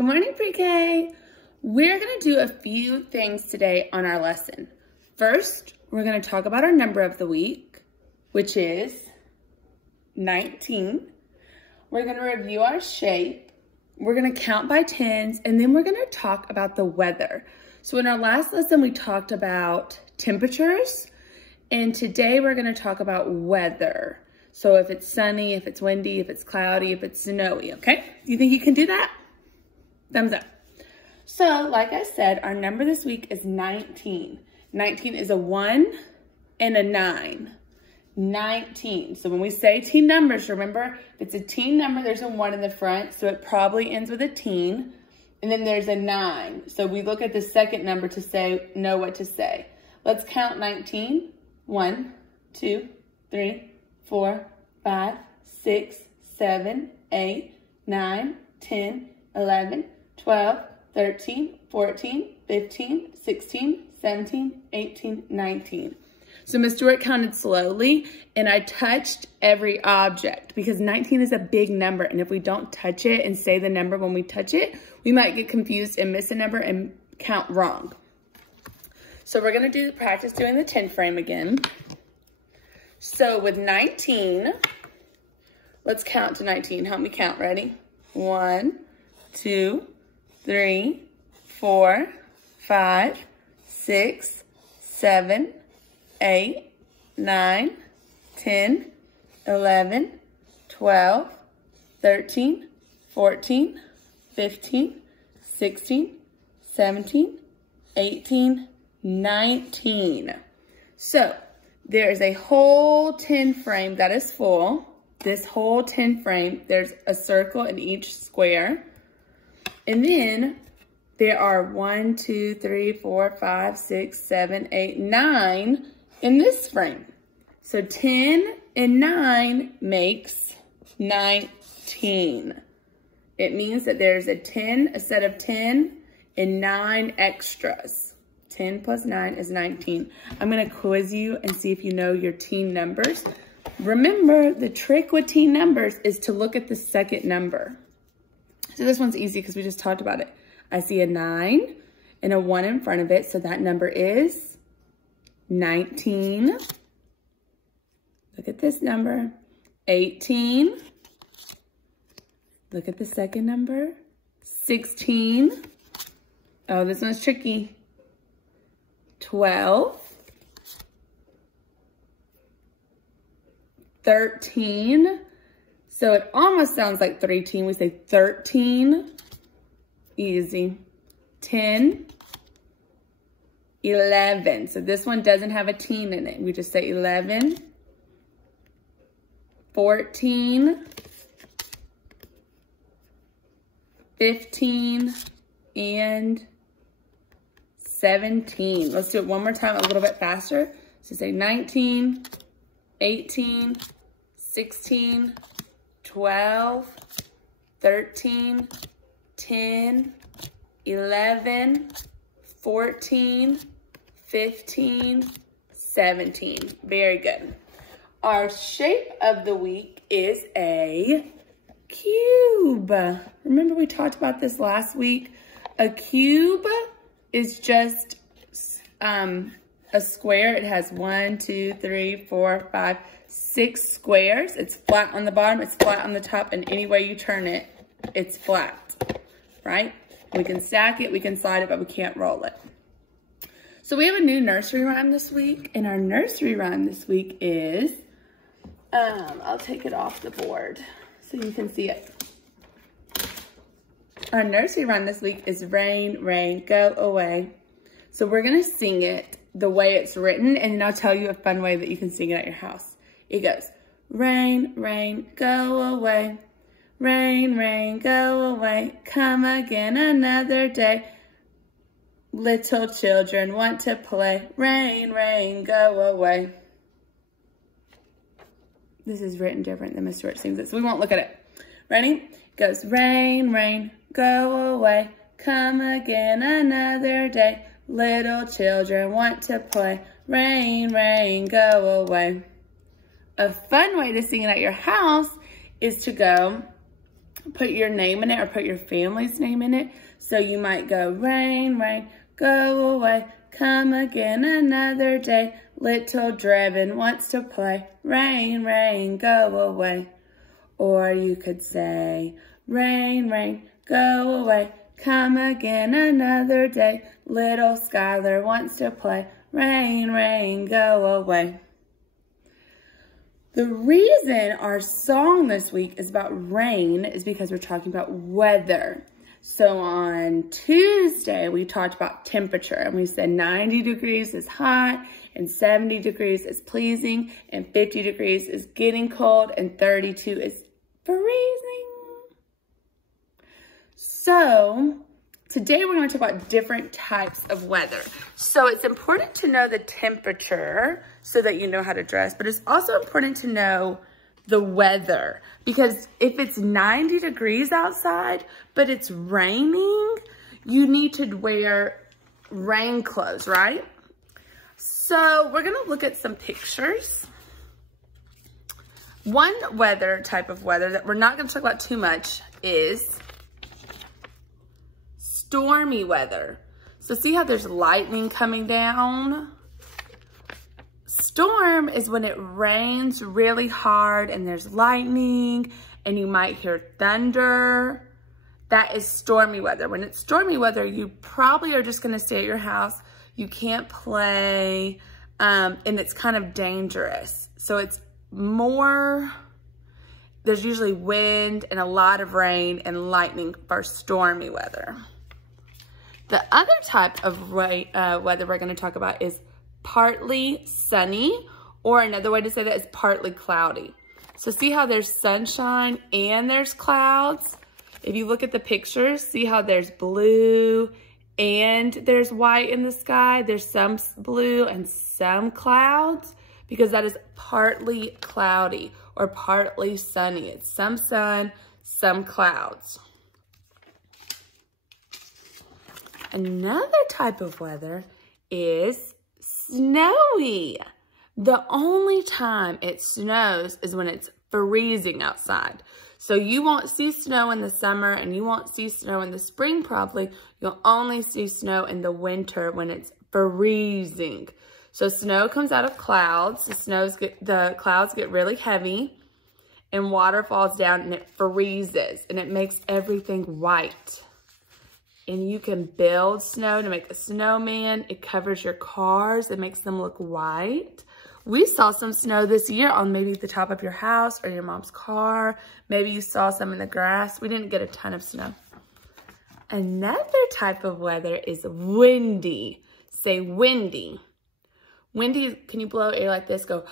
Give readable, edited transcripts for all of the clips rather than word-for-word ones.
Good morning, Pre-K. We're going to do a few things today on our lesson. First, we're going to talk about our number of the week, which is 19. We're going to review our shape. We're going to count by tens, and then we're going to talk about the weather. So in our last lesson, we talked about temperatures, and today we're going to talk about weather. So if it's sunny, if it's windy, if it's cloudy, if it's snowy, okay? Do you think you can do that? Thumbs up. So, like I said, our number this week is 19. 19 is a 1 and a 9. 19. So when we say teen numbers, remember, if it's a teen number, there's a 1 in the front, so it probably ends with a teen. And then there's a 9. So we look at the second number to know what to say. Let's count 19. 1, 2, 3, 4, 5, 6, 7, 8, 9, 10, 11, 12, 13, 14, 15, 16, 17, 18, 19. So Miss Stewart counted slowly, and I touched every object because 19 is a big number, and if we don't touch it and say the number when we touch it, we might get confused and miss a number and count wrong. So we're going to practice doing the 10 frame again. So with 19, let's count to 19. Help me count. Ready? 1, 2, 3, 4, 5, 6, 7, 8, 9, 10, 11, 12, 13, 14, 15, 16, 17, 18, 19. So there is a whole 10 frame that is full. This whole 10 frame, there's a circle in each square. And then there are 1, 2, 3, 4, 5, 6, 7, 8, 9 in this frame. So 10 and 9 makes 19. It means that there's a set of 10 and 9 extras. 10 plus 9 is 19. I'm going to quiz you and see if you know your teen numbers. Remember, the trick with teen numbers is to look at the second number. So this one's easy because we just talked about it. I see a 9 and a 1 in front of it, so that number is 19. Look at this number, 18. Look at the second number, 16. Oh, this one's tricky. 12. 13. So it almost sounds like 13. We say 13. Easy. 10. 11. So this one doesn't have a teen in it. We just say 11. 14. 15. And 17. Let's do it one more time a little bit faster. So say 19, 18, 16, 12, 13, 10, 11, 14, 15, 17. Very good. Our shape of the week is a cube. Remember we talked about this last week? A cube is just a square. It has 1, 2, 3, 4, 5, 6 squares. It's flat on the bottom, it's flat on the top, and any way you turn it, it's flat, right? We can stack it, we can slide it, but we can't roll it. So we have a new nursery rhyme this week, and our nursery rhyme this week is, I'll take it off the board so you can see it. Our nursery rhyme this week is rain, rain, go away. So we're gonna sing it the way it's written, and then I'll tell you a fun way that you can sing it at your house. It goes, rain, rain, go away. Rain, rain, go away. Come again another day. Little children want to play. Rain, rain, go away. This is written different than Miss Stewart sings it, so we won't look at it. Ready? It goes, rain, rain, go away. Come again another day. Little children want to play. Rain, rain, go away. A fun way to sing it at your house is to go, put your name in it or put your family's name in it. So you might go, rain, rain, go away, come again another day. Little Drebin wants to play. Rain, rain, go away. Or you could say, rain, rain, go away, come again another day. Little Skylar wants to play. Rain, rain, go away. The reason our song this week is about rain is because we're talking about weather. So on Tuesday, we talked about temperature, and we said 90 degrees is hot, and 70 degrees is pleasing, and 50 degrees is getting cold, and 32 is freezing. So today we're going to talk about different types of weather. So it's important to know the temperature so that you know how to dress, but it's also important to know the weather, because if it's 90 degrees outside, but it's raining, you need to wear rain clothes, right? So we're gonna look at some pictures. One type of weather that we're not gonna talk about too much is stormy weather. So see how there's lightning coming down? Storm is when it rains really hard and there's lightning and you might hear thunder. That is stormy weather. When it's stormy weather, you probably are just gonna stay at your house. You can't play, and it's kind of dangerous. So it's more, there's usually wind and a lot of rain and lightning for stormy weather. The other type of weather we're gonna talk about is partly sunny, or another way to say that is partly cloudy. So see how there's sunshine and there's clouds? If you look at the pictures, see how there's blue and there's white in the sky? There's some blue and some clouds, because that is partly cloudy or partly sunny. It's some sun, some clouds. Another type of weather is snowy. The only time it snows is when it's freezing outside. So you won't see snow in the summer and you won't see snow in the spring probably. You'll only see snow in the winter when it's freezing. So snow comes out of clouds. The clouds get really heavy and water falls down and it freezes and it makes everything white. And you can build snow to make a snowman. It covers your cars. It makes them look white. We saw some snow this year on maybe the top of your house or your mom's car. Maybe you saw some in the grass. We didn't get a ton of snow. Another type of weather is windy. Say windy. Windy, can you blow air like this? Go.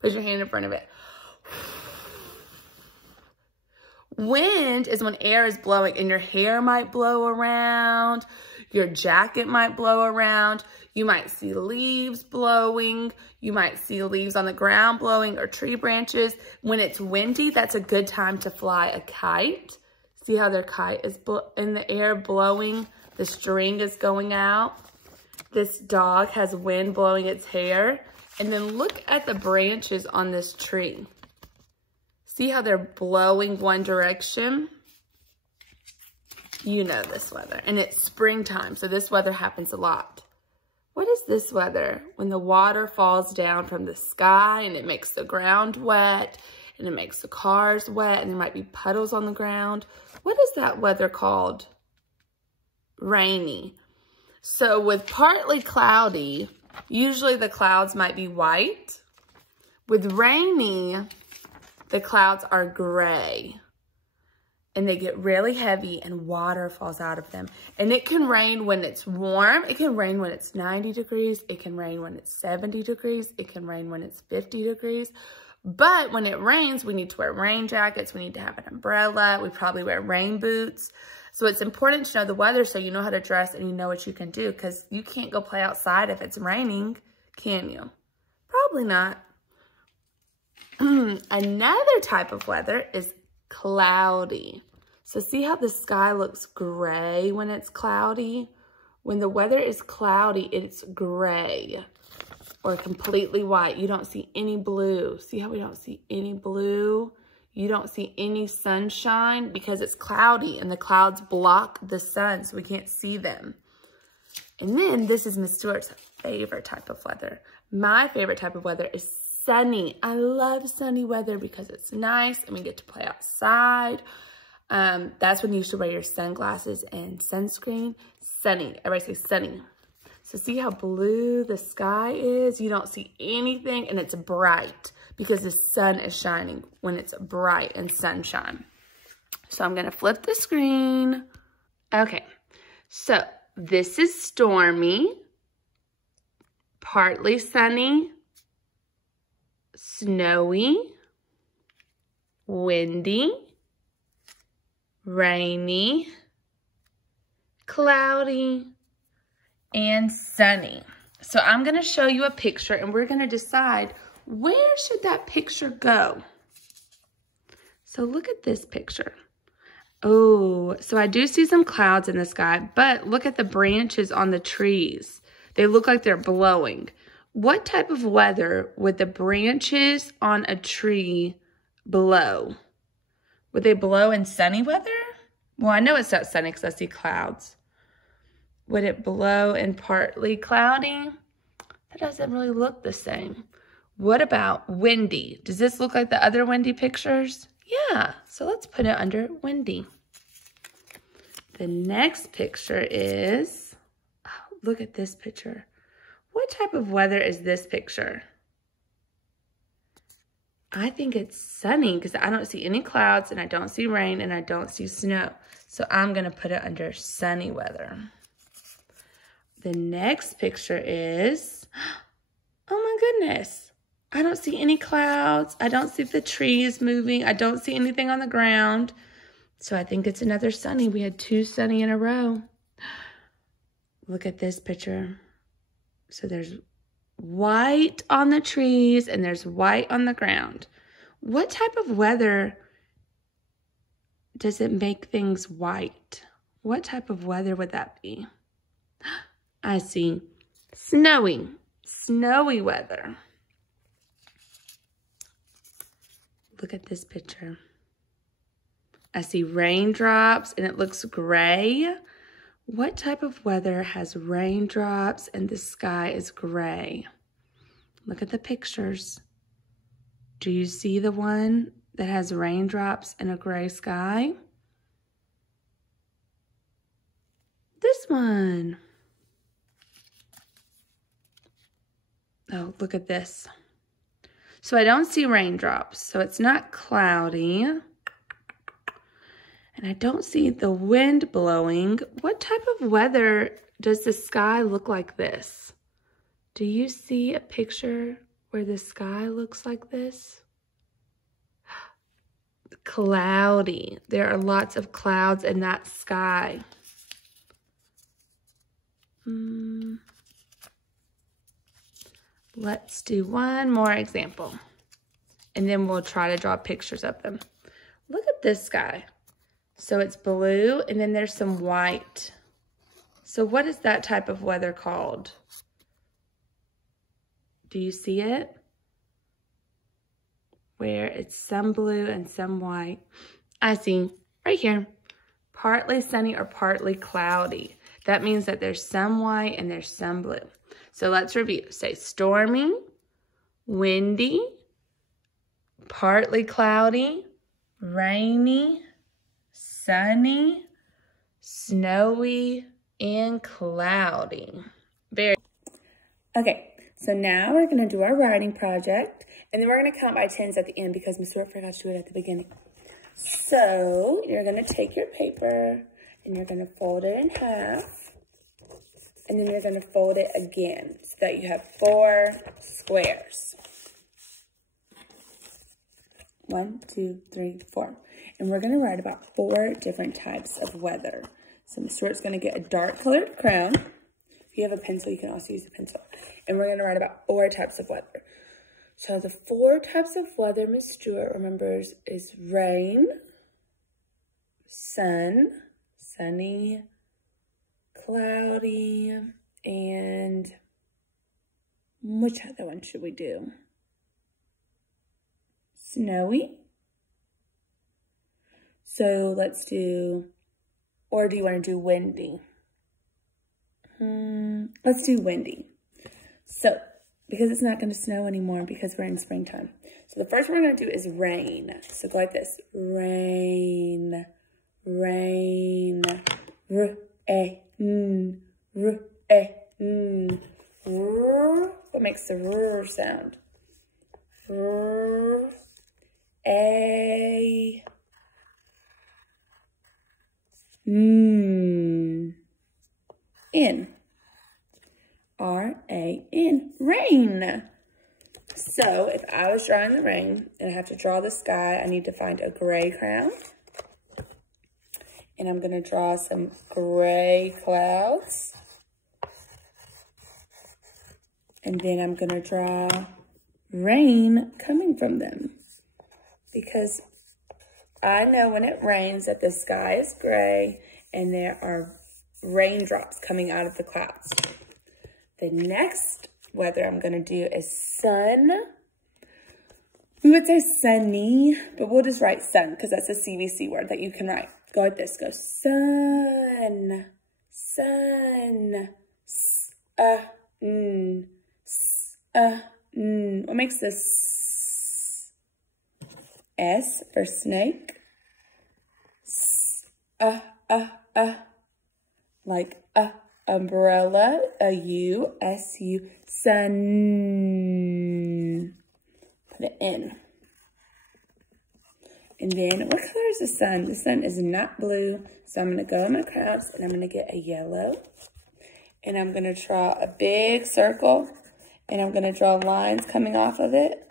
Put your hand in front of it. Wind is when air is blowing and your hair might blow around, your jacket might blow around, you might see leaves blowing, you might see leaves on the ground blowing or tree branches. When it's windy, that's a good time to fly a kite. See how their kite is in the air blowing, the string is going out. This dog has wind blowing its hair. And then look at the branches on this tree. See how they're blowing one direction? You know this weather. And it's springtime, so this weather happens a lot. What is this weather? When the water falls down from the sky and it makes the ground wet and it makes the cars wet and there might be puddles on the ground. What is that weather called? Rainy. So with partly cloudy, usually the clouds might be white. With rainy, the clouds are gray and they get really heavy and water falls out of them. And it can rain when it's warm. It can rain when it's 90 degrees. It can rain when it's 70 degrees. It can rain when it's 50 degrees. But when it rains, we need to wear rain jackets. We need to have an umbrella. We probably wear rain boots. So it's important to know the weather so you know how to dress and you know what you can do, because you can't go play outside if it's raining, can you? Probably not. Another type of weather is cloudy. So see how the sky looks gray when it's cloudy? When the weather is cloudy, it's gray or completely white. You don't see any blue. See how we don't see any blue? You don't see any sunshine because it's cloudy and the clouds block the sun so we can't see them. And then this is Miss Stewart's favorite type of weather. My favorite type of weather is sunny. I love sunny weather because it's nice and we get to play outside. That's when you should wear your sunglasses and sunscreen. Sunny, everybody say sunny. So see how blue the sky is? You don't see anything and it's bright because the sun is shining when it's bright and sunshine. So I'm gonna flip the screen. Okay, so this is stormy, partly sunny, snowy, windy, rainy, cloudy, and sunny. So I'm gonna show you a picture and we're gonna decide where should that picture go. So look at this picture. Oh, so I do see some clouds in the sky, but look at the branches on the trees. They look like they're blowing. What type of weather would the branches on a tree blow? Would they blow in sunny weather? Well, I know it's not sunny because I see clouds. Would it blow in partly cloudy? That doesn't really look the same. What about windy? Does this look like the other windy pictures? Yeah, so let's put it under windy. The next picture is, oh, look at this picture. What type of weather is this picture? I think it's sunny because I don't see any clouds and I don't see rain and I don't see snow. So I'm gonna put it under sunny weather. The next picture is, oh my goodness. I don't see any clouds. I don't see the trees moving. I don't see anything on the ground. So I think it's another sunny. We had 2 sunny in a row. Look at this picture. So there's white on the trees and there's white on the ground. What type of weather does it make things white? What type of weather would that be? I see snowy weather. Look at this picture. I see raindrops and it looks gray. What type of weather has raindrops and the sky is gray? Look at the pictures. Do you see the one that has raindrops and a gray sky? This one. Oh, look at this. So I don't see raindrops, so it's not cloudy. And I don't see the wind blowing. What type of weather does the sky look like this? Do you see a picture where the sky looks like this? Cloudy. There are lots of clouds in that sky. Let's do one more example. And then we'll try to draw pictures of them. Look at this sky. So it's blue and then there's some white. So what is that type of weather called? Do you see it? Where it's some blue and some white. I see right here. Partly sunny or partly cloudy. That means that there's some white and there's some blue. So let's review. Say stormy, windy, partly cloudy, rainy, sunny, snowy, and cloudy. Okay, so now we're going to do our writing project, and then we're going to count by tens at the end because Miss Stewart forgot to do it at the beginning. So you're going to take your paper, and you're going to fold it in half, and then you're going to fold it again so that you have 4 squares. 1, 2, 3, 4. And we're going to write about 4 different types of weather. So Miss Stewart's going to get a dark colored crayon. If you have a pencil, you can also use a pencil. And we're going to write about 4 types of weather. So the 4 types of weather Miss Stewart remembers is rain, sun, sunny, cloudy, and which other one should we do? Snowy, So let's do, or do you want to do windy? Let's do windy. So, because it's not going to snow anymore because we're in springtime. So the first one we're going to do is rain. So go like this. Rain, rain, r-a-n, r-a-n, r. What makes the r sound? R, a, n, in. R-A-N, rain. So if I was drawing the rain and I have to draw the sky, I need to find a gray ground. And I'm going to draw some gray clouds. And then I'm going to draw rain coming from them. Because I know when it rains that the sky is gray and there are raindrops coming out of the clouds. The next weather I'm going to do is sun. We would say sunny, but we'll just write sun because that's a CVC word that you can write. Go like this. Go sun, sun, s-a-n, s-a-n. What makes this S for snake? S-a-a-a. Like umbrella, a U, S-U, sun. Put it in. And then, what color is the sun? The sun is not blue, so I'm going to go in my crowds, and I'm going to get a yellow. And I'm going to draw a big circle, and I'm going to draw lines coming off of it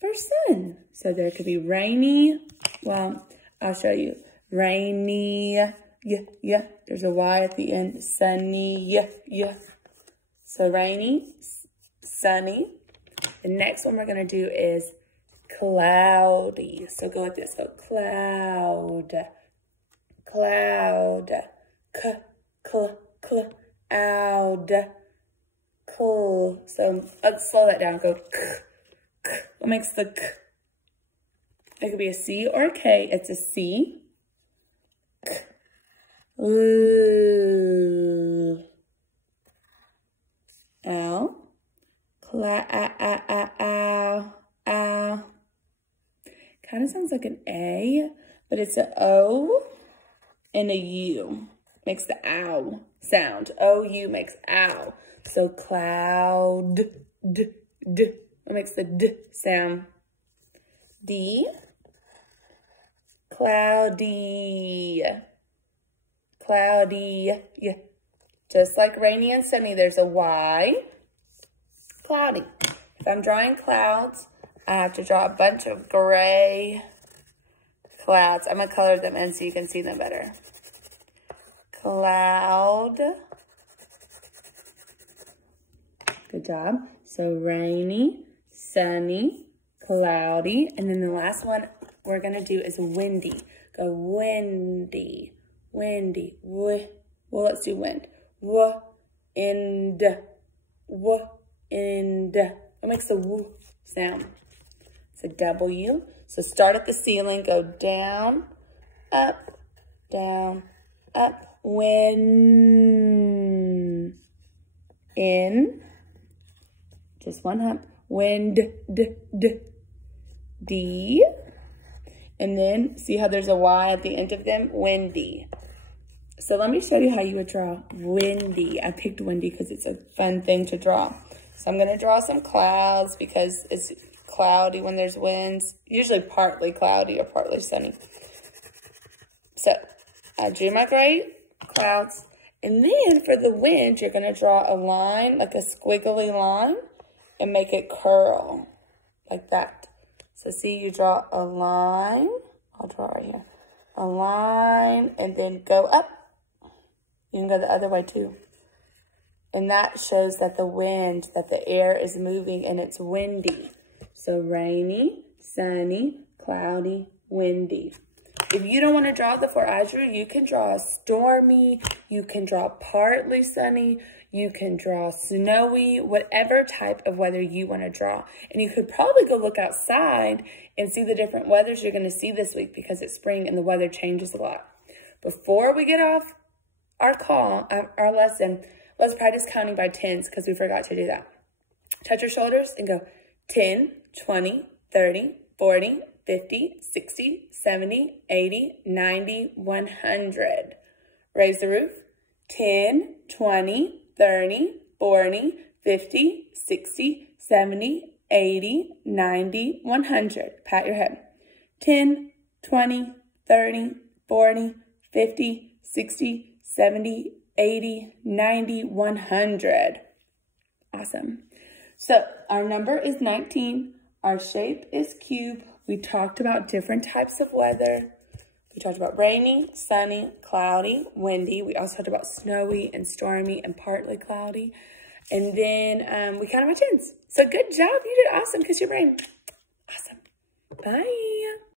for sun. So there could be rainy. Well, I'll show you. Rainy. Yeah. There's a Y at the end. Sunny. Yeah. So rainy, sunny. The next one we're going to do is cloudy. So go like this. Go cloud. Cloud. Cloud. Cool. So let's slow that down. Go k. What makes the k? It could be a C or a K. It's a C. K. Ooh. Ow. Ow. Kind of sounds like an A, but it's an O and a U. Makes the ow sound. O-U makes ow. So cloud. D. What makes the D sound? D. Cloudy. Cloudy. Yeah. Just like rainy and sunny, there's a Y. Cloudy. If I'm drawing clouds, I have to draw a bunch of gray clouds. I'm going to color them in so you can see them better. Cloud. Good job. So rainy, sunny, cloudy. And then the last one we're going to do is windy. Go windy. Windy. Well, let's do wind. Wind. Wind. What makes the W sound? It's a W. So start at the ceiling. Go down, up, wind. In. Just one hump. Wind. D. And then see how there's a Y at the end of them? Windy. So let me show you how you would draw windy. I picked windy because it's a fun thing to draw. So I'm going to draw some clouds because it's cloudy when there's winds. Usually partly cloudy or partly sunny. So I drew my gray clouds. And then for the wind, you're going to draw a line, like a squiggly line, and make it curl like that. So see, you draw a line. I'll draw right here. A line and then go up. You can go the other way too. And that shows that the wind, that the air is moving and it's windy. So rainy, sunny, cloudy, windy. If you don't want to draw the 4 I drew, you can draw stormy, you can draw partly sunny, you can draw snowy, whatever type of weather you want to draw. And you could probably go look outside and see the different weathers you're going to see this week because it's spring and the weather changes a lot. Before we get off our lesson, let's practice counting by tens because we forgot to do that. Touch your shoulders and go 10, 20, 30, 40, 50, 60, 70, 80, 90, 100. Raise the roof. 10, 20, 30, 40, 50, 60, 70, 80, 90, 100. Pat your head. 10, 20, 30, 40, 50, 60, 70, 80, 90, 100. Awesome. So our number is 19. Our shape is cube. We talked about different types of weather. We talked about rainy, sunny, cloudy, windy. We also talked about snowy and stormy and partly cloudy. And then we counted by tens. So good job. You did awesome. Kiss your brain. Awesome. Bye.